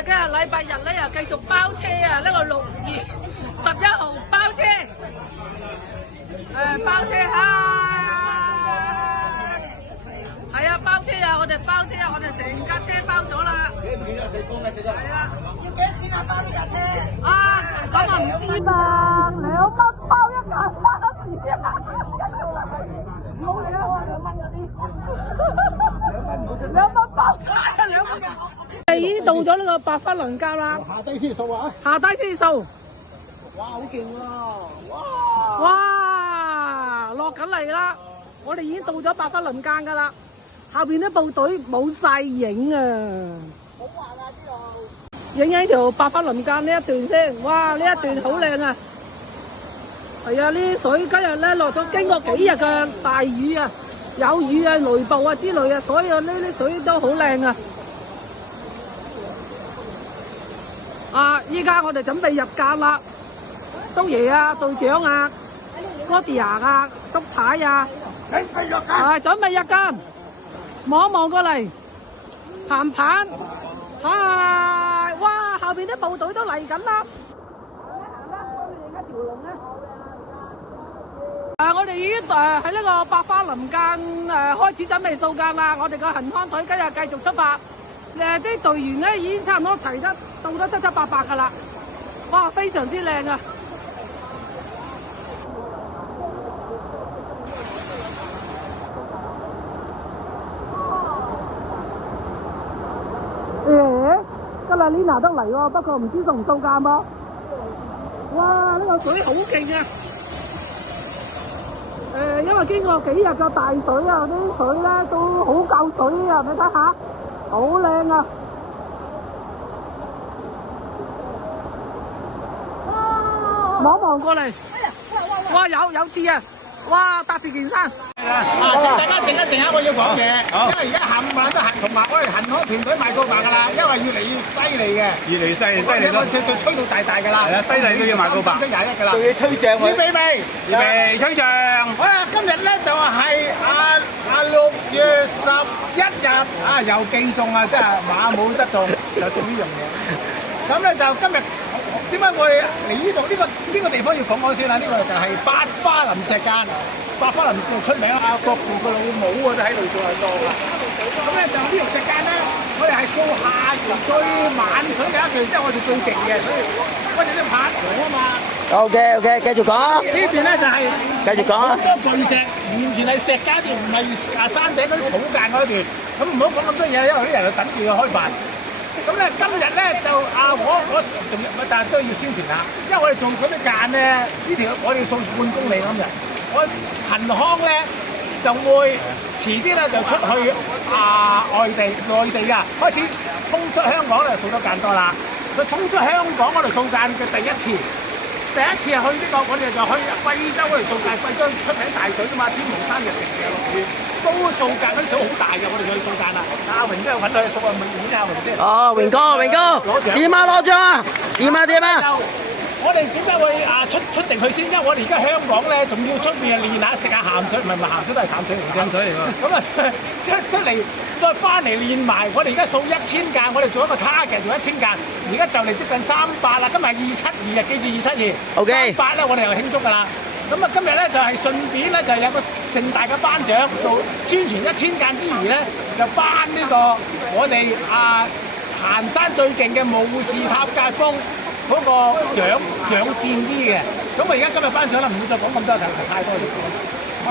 哋今日禮拜日咧又繼續包車啊！呢個6月11號包車，包車係啊，包車啊！我哋包車啊！我哋成架車包咗啦。係啊，要幾多錢啊？包呢架車？啊，咁我唔知嘛，2蚊包一架巴士啊！冇嘢啊，2蚊嗰啲，2蚊包車啊，2蚊嘅。已經到咗呢個百花輪交啦。下低先數啊！下低先數。哇，好勁喎！哇，落緊嚟啦！我哋已經到咗百花輪間噶啦。後邊啲部隊冇晒影啊！好滑啊呢度！影條百花輪間呢一段先，哇！呢一段好靚啊！係啊，呢啲水今日咧落咗，經過幾日嘅大雨啊，有雨啊、雷暴啊之類啊，所以呢啲水都好靚啊！啊！依家我哋準備入監啦，督爺啊、隊長啊、哥迪亞啊、督太啊，準備入監。望一望過嚟，盤盤，哇！後邊啲部隊都嚟緊啦。我哋已經喺呢個百花輪間開始準備掃監啦。我哋個行康隊今日繼續出發。啲隊員咧已經差唔多齊得到得七七八八㗎啦。哇！非常之靚啊！今日 Lina 都嚟喎，不過唔知掃唔掃監噃。哇！呢個水好勁啊！因為經過幾日嘅大水啊，啲水咧都好夠水啊！你睇下，好靚啊！望望過嚟，哇！有刺啊！哇！搭住件衫。大家靜一靜下，我要講嘢，因為而家冚唪唥都行同埋我哋行康團隊賣告白㗎啦，因為越嚟越犀利嘅，越嚟犀利咯，就吹到大㗎啦，係啊，犀利都要賣告白，21㗎啦，仲要吹脹喎，預備未？預備吹脹。好啦，今日咧就係6月11日啊，又競中啊，真係馬冇得中，就中呢樣嘢。咁咧就今日點解我哋嚟呢度呢個地方要講先啦？呢個就係百花林石間。百花林最出名啦，國父個老母啊都喺度做㗎。咁咧就呢條石間咧，我哋係到夏天最猛水嘅一段，即係我哋最勁嘅，所以我哋啲拍河啊嘛。OK，繼續講。呢段咧就係繼續講啊。好多巨石，完全係石間段，唔係山頂嗰啲草間嗰段。咁唔好講咁多嘢，因為啲人就等住佢開飯。咁咧今日咧就我仲但係都要宣傳下，因為我哋做嗰啲間咧，呢條我哋掃半公里今日。我恒康咧就會遲啲咧就出去內地啊，開始衝出香港咧掃得更多啦。佢衝出香港嗰度掃間嘅第一次係去呢個，我哋就去貴州嗰度掃間。貴州出名大水㗎嘛，天毛山日成日落雨，都掃間嗰啲水好大嘅，我哋就去掃間啦。阿榮都有份去掃啊，咪阿榮先。哦，榮哥，點啊攞獎啊？點啊？我哋點解會出定去先？因為我哋而家香港咧，仲要出面練下食下鹹水，唔係鹹水都係淡水嚟嘅。淡水嚟㗎。咁啊出嚟再翻嚟練埋，我哋而家掃1000間，我哋做一個 target 做1000間，而家就嚟接近300啦。今日272啊，記住272。OK。300咧，我哋又慶祝㗎啦。咁啊，今日咧就係順便咧就有個盛大嘅頒獎，做宣傳1000間之餘咧，就頒呢個我哋行山最勁嘅武士塔界峰。嗰個獎戰啲嘅，咁我而家今日頒獎啦，唔會再講咁多，太多嘢講到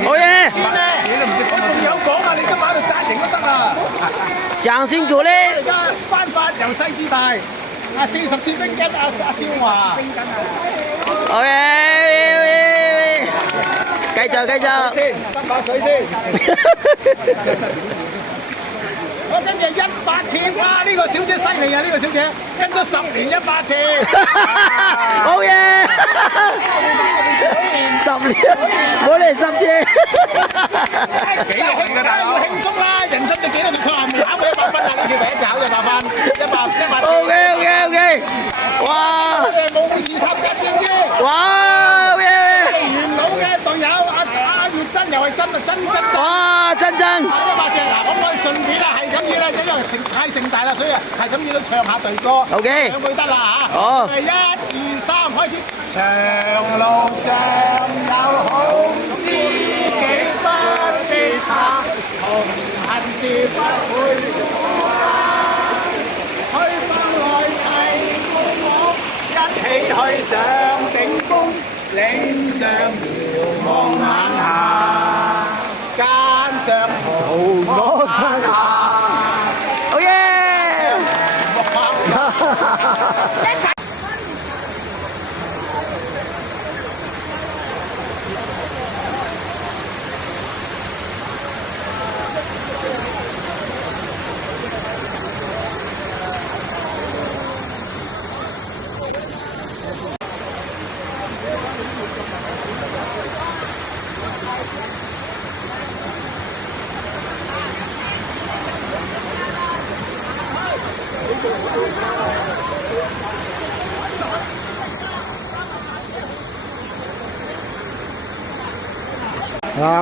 好嘢！你都唔知，我仲有講啊！你今晚喺度紮營都得啊！掌聲鼓勵！而家頒發由細至大，40次冰巾阿蕭華，好嘢！繼續，先斟把水先。我跟住100次，哇！呢個小姐犀利啊！呢個小姐跟咗10年100次，好嘢！10年，每年10次，幾多分㗎大佬？要慶祝啦！人生嘅幾多年佢話未考過100分啊！呢次第一次考100分，100。OK，哇！我哋武士塔嘅戰衣，哇！元老嘅隊友阿月珍又係真。哇！真。100隻嗱，咁我哋順便啦，係咁意啦，因為太盛大啦，所以係咁要都唱下隊歌。OK 兩句得啦嚇。好1、2、3，開始。長路上有好知己不記他，同恨是不會推返來提供我，一起去上頂峰，嶺上遙望眼下，肩上豪我眼下。好嘢！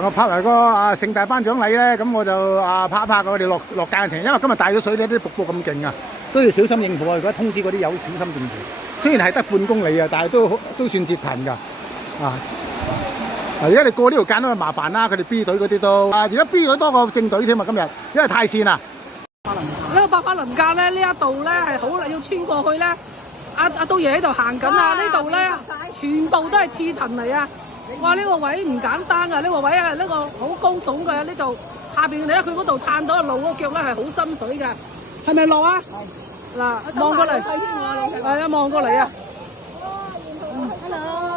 我拍埋個盛大頒獎禮咧，咁我就拍一拍我哋落架嘅情，因為今日大咗水咧，啲瀑布咁勁啊，都要小心應付啊！而家通知嗰啲友小心應付。雖然係得半公里啊，但係都算折騰㗎。而家你過呢條間都係麻煩啦，佢哋 B 隊嗰啲都而家 B 隊多過正隊添啊！今日因為太線啦。呢個百花輪間咧，呢一度咧係好要穿過去咧。阿刀爺喺度行緊啊！呢度咧全部都係刺藤嚟啊！哇！呢個位唔簡單啊！呢個位啊，呢個好高聳嘅呢度下邊，你睇佢嗰度探到路個腳咧係好深水嘅，係咪落啊？嗱，望過嚟，係啊，望過嚟啊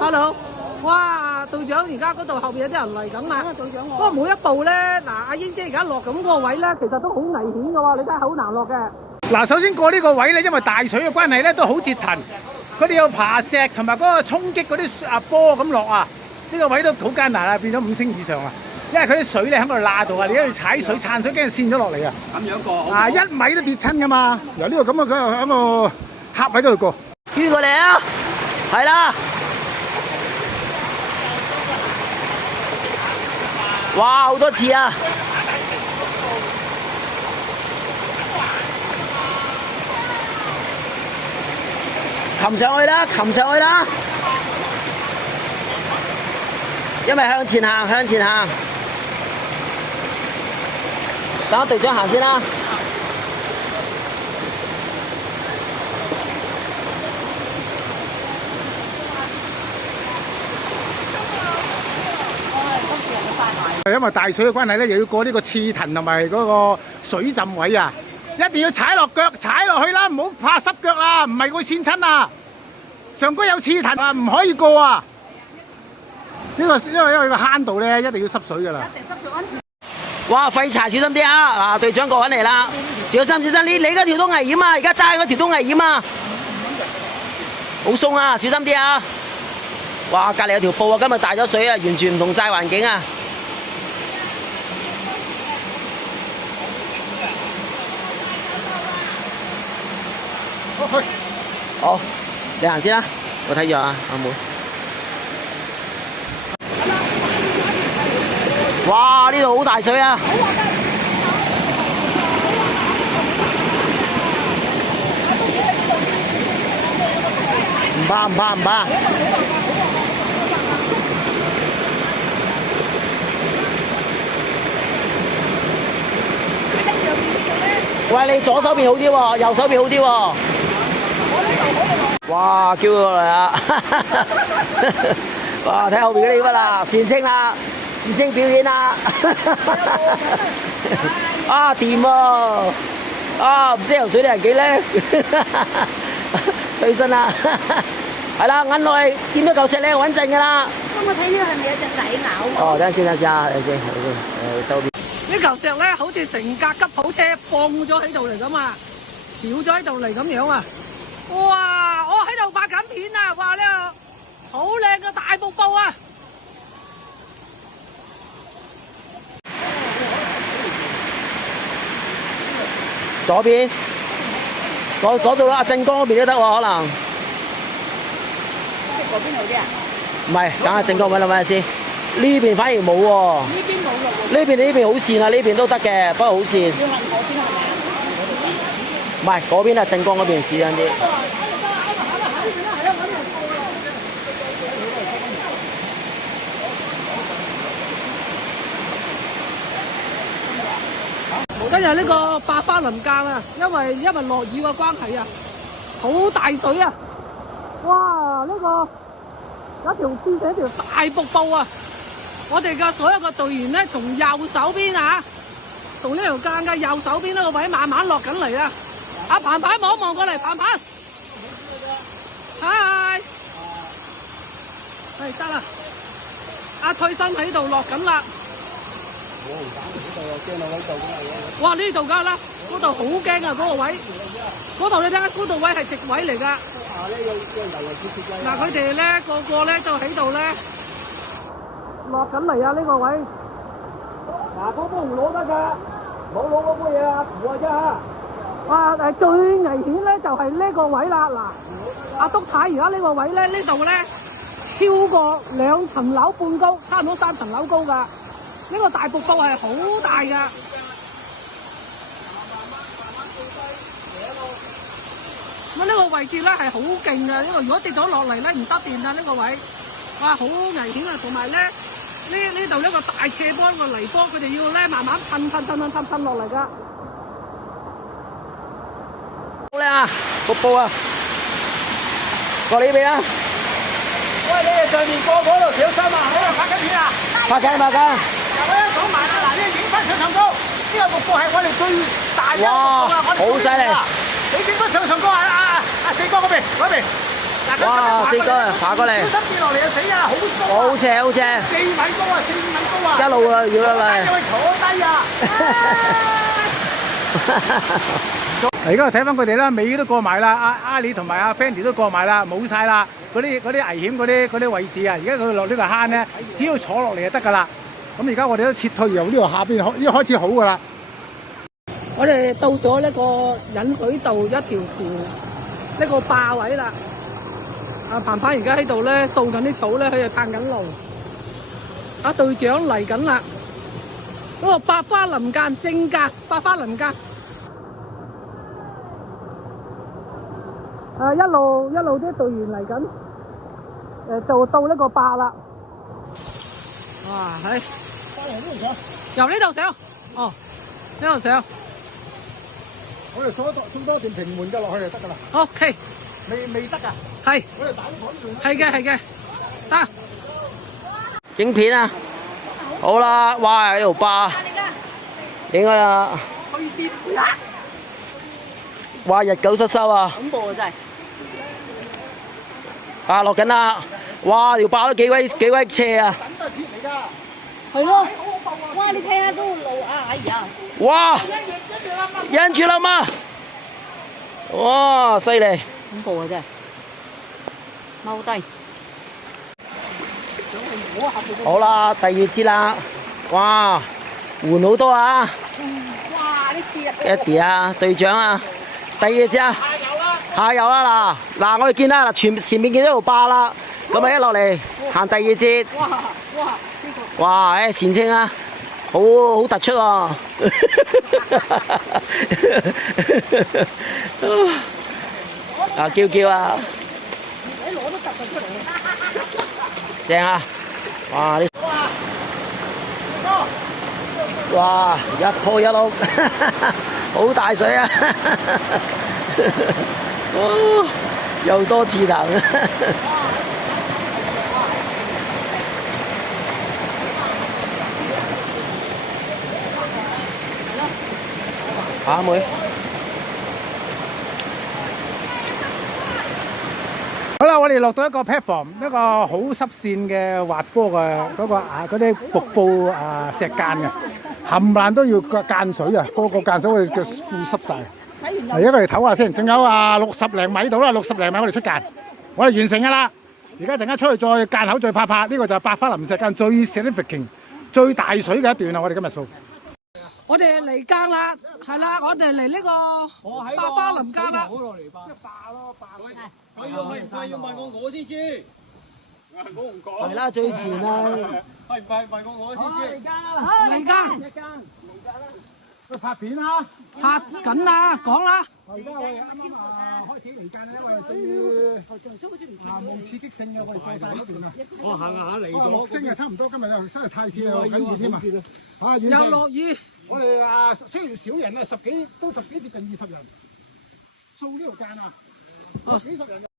！Hello， 哇！隊長而家嗰度後邊有啲人嚟緊啊！隊長，不過每一步咧，嗱，阿英姐而家落咁嗰個位咧，其實都好危險嘅喎，你睇下好難落嘅。嗱，首先過呢個位咧，因為大水嘅關係咧，都好折騰。佢哋有爬石同埋嗰個衝擊嗰啲波咁落啊！呢個位都好艱難啊，變咗5星以上啊！因為佢啲水咧喺個罅度啊，你一路踩水撐水，跟住跣咗落嚟啊！咁樣過1米都跌親噶嘛！由呢個咁啊，佢喺個黑位嗰度過。轉過嚟啊！係啦！哇，好多次啊！擒上去啦，擒上去啦！因為向前行，向前行。等我隊長行先啦。因為大水嘅關係咧，又要過呢個刺藤同埋嗰個水浸位啊！一定要踩落腳，踩落去啦，唔好怕濕腳啦，唔係會跣親啊！上高有刺藤啊，唔可以過啊！因為個坑道咧，一定要濕水噶啦。哇！廢柴小心啲啊！嗱，隊長過緊嚟啦，小心小心！你嗰條都危險啊！而家揸嗰條都危險啊！好鬆啊，小心啲啊！哇！隔離有條布啊，今日大咗水啊，完全唔同晒環境啊！好，你行先啦，我睇住啊，阿妹。哇！呢度好大水啊！唔怕唔怕唔怕。喂，你左手邊好啲喎，右手邊好啲喎。哇！叫過嚟啊！哇！睇後邊嗰啲乜啦，善清啦。善清表演啦！啊掂喎！啊唔識游水啲人幾叻，吹身啦！係啦，眼內見到嚿石咧，穩陣㗎啦。咁我睇呢個係咪有隻仔咬？哦，等陣先，等陣先啊，誒收邊。呢嚿石咧，好似成架吉普車放咗喺度嚟咁啊，掉咗喺度嚟咁樣啊！哇！我喺度拍緊片啊！哇！呢個好靚嘅大瀑布啊！左邊，嗰度啦，阿正光嗰邊都得喎，可能。嗰邊好啲啊？唔係，等下正光揾下先。呢邊反而冇喎。呢邊冇咯喎。呢邊好跣啊，呢邊都得嘅，不過好跣。要行嗰邊係咪啊？唔係嗰邊啊，鎮江嗰邊市鎮啲。今日呢個百花林間啊，因為落雨嘅關係啊，好大水啊！哇！呢、個有條變成一條大瀑布啊！我哋嘅所有嘅隊員咧，從右手邊啊，從呢條間嘅右手邊呢個位慢慢落緊嚟啊！阿鵬鵬望一望過嚟，鵬鵬，嗨，係得啦！阿翠生喺度落緊啦。哇！呢度梗啦，嗰度好驚啊！嗰個位，嗰度你睇下，嗰度位係直位嚟㗎。嗱，佢哋咧個個咧就喺度咧落緊嚟啊！呢個位，嗱，嗰杯唔攞得㗎，冇攞嗰杯嘢啊，扶啊啫嚇。哇！最危險咧就係呢個位啦。嗱，阿督太而家呢個位咧，呢度咧超過2層樓半高，差唔多3層樓高㗎。呢個大瀑布係好大㗎，咁呢個位置咧係好勁㗎，因為如果跌咗落嚟咧唔得掂啊！呢個位，哇，好危險啊！同埋咧，呢度呢個大斜坡個泥坡，佢哋要咧慢慢噴落嚟㗎。好靚啊！瀑布啊！過嚟呢邊啊！喂，你哋上面過嗰度小心啊！喺度拍緊片啊！拍緊。我一講埋啦，嗱，呢影翻上上高，呢個瀑布係我哋最大嘅瀑布啊！我哋好犀利！你影翻上高啊！四哥嗰邊，嗱，哇！四哥啊，爬過嚟，小心跌落嚟就死啊！好斜，4米高啊！4米高啊！一路啊，要啦咪。因為坐低啊！而家睇翻佢哋啦，尾都過埋啦，阿里同埋阿 Fanny 都過埋啦，冇晒啦，嗰啲危險嗰啲位置啊！而家佢落呢個坑咧，只要坐落嚟就得噶啦。咁而家我哋都撤退由呢度下邊已經開始好噶啦。我哋到咗呢個引水道一條橋呢個壩位啦。阿鵬鵬而家喺度咧掃緊啲草咧，佢哋探緊路。阿隊長嚟緊啦，嗰個百花林間正格百花林間。一路啲隊員嚟緊，就到呢個壩啦。哇，係由呢度上，哦，呢度上。我哋掃多段平門嘅落去就得噶啦。OK， 未得啊？係。我哋打啲台係嘅，得。影片啊！好啦，哇！呢條壩影啊啦！哇！日久失修啊！恐怖啊真係。啊，落緊啦！哇！條壩都幾鬼斜啊！係咯。哇！你睇下嗰個路啊！哎呀！哇！忍住啦嘛！哇！犀利！恐怖啊真係。踎低。好啦，第二節啦！哇！換好多啊！哇！呢次啊！ Eddie 啊，隊長啊，第二節啊！下游啦嗱，我哋見啦嗱，前面見到條壩啦，咁啊一落嚟行第二節。哇！誒前清啊，好突出喎。啊叫啊！你攞都突出嚟。正啊！哇！呢哇！一鋪一碌，好大水啊！哦，又多刺藤。阿妹。好啦，我哋落到一個 platform， 一個好濕線嘅滑坡嘅嗰啲瀑布石間嘅，冚唪唥都要間水啊！個間水我哋腳褲濕晒。嚟一個嚟唞下先，仲有60零米到啦，60零米我哋出間，我哋完成㗎啦。而家陣間出去再間口再拍，呢個就係百花林石間最 significant 最大水嘅一段啦。我哋今日數。我哋嚟間啦，係啦，我哋嚟呢個百花林間啦。佢要問我先知，我唔講。係啦，最前啊。係問我先知。嚟間。去拍片啦！拍緊啦，講啦。而家我哋啱啱開始嚟緊咧，我哋仲要望刺激性嘅，我哋過晒嗰段啊！我行下嚟咗，落星啊，差唔多，今日又真係太似啦，落緊雨添啊！又落雨。我哋雖然少人啊，十幾接近20人，掃呢條間啊，幾十人。